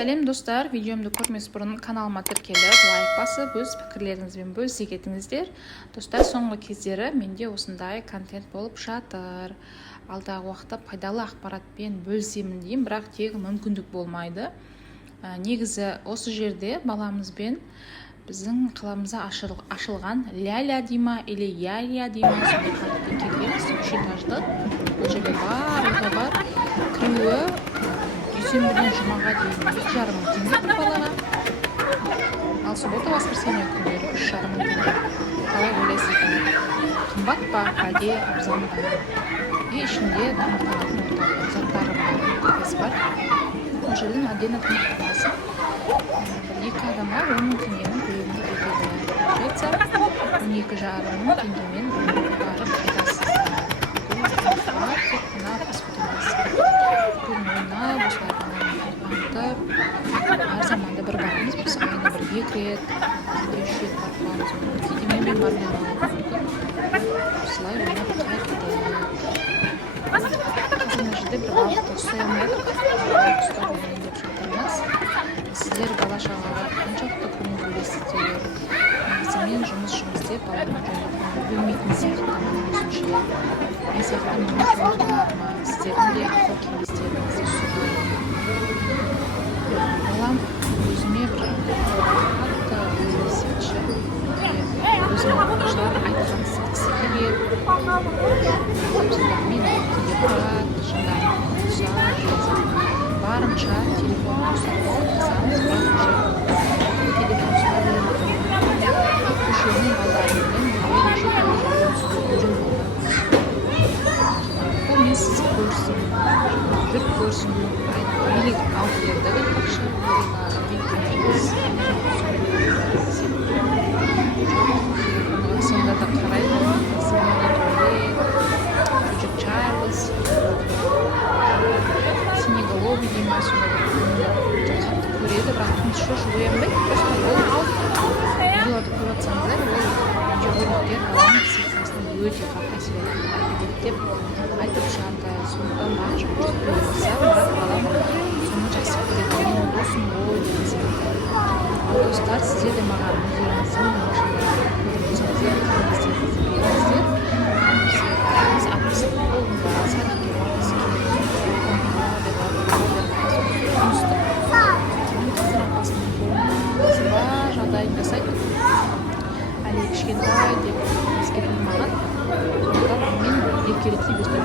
Сәлем достар, видеомды көрмес бұрын каналыма тіркеліп, лайк басып, өз пікірлеріңізбен бөлісе кетіңіздер. Достар, соңғы кездері менде осындай контент болып жатыр. Алдағы уақытта пайдалы ақпаратпен бөлісемін деймін, бірақ тегі мүмкіндік болмайды. Негізі осы жерде баламызбен біздің қаламызда ашылған ляля дейма или яя дейма сондай контентке келгенбіз, 3 этажды. Бұл жерде барлығы бар. Кіруі дүйсенбіден жұмаға дейін 2,5 мың теңге бір балаға. Ал суббота воскресенье күндері 3,5 мың теңге. Қалай ойлайсыздар? Қымбат па, әлде арзан ба? Ішінде тамақтанатын заттары бар, кафесі бар. Бұл жерден отдельно тамақтанасың. Екі адамға 10 мың теңгенің көлемінде өтеді. Получается, 12,5 мың теңгемен барып қайтасыздар. Тек мына әр заманда бір барымыз, біз айына бір 2 рет, 3 рет барып қаламыз. Кейде мен бармен алуы мүмкін. Осылай ойнап қайтады. Қазір мына жерде бір уақытта ұстай алмайдық. Ұстап ойнайын деп жатырмыз. Сіздер бала-шағаға қаншалықты көңіл бөлесіздер. Негізінен жұмыс деп баланың жолы бөлмейтін сияқты өзінше. Мен сияқты мұны жолы бар ма? Сіздердің де ақыл кеңестеріңізді ұсынайын. Балам өзіме бір қатты өсекші. Өзіме оқушылар айтқан сатқысы келеді. Мен кейде барады, шындарын ұсақ, барынша телефонын ұстап отырсамыз, телефон ұстап көшенің балдарымен мен сіз көрсін, жүр көрсін, билет алып берді, ақша сонда да қарайды, жүк Чарльз, синеголовый дейма, сонда қатты көреді, бірақ түнші оянбайды, просто оларды көріп атсаңыздар, видеороликтер баланың психикасына өте қатты әсер етеді деп айтып жатыр. Сондықтан маған жұмыс көрсетпей бірақ балам соны жақсы көреді. Менің досым ғой деген сияқты. Ал достар, сіздер де маған өздеріңіздің көріп өздеріңізді беріңіздер. Біз апасы қолында садикке барғысы келеді. Қазір апасының қолында бар жағдайын жасайды. Әлі кішкентай деп ескертілді маған. Сондықтан мен еркелете берген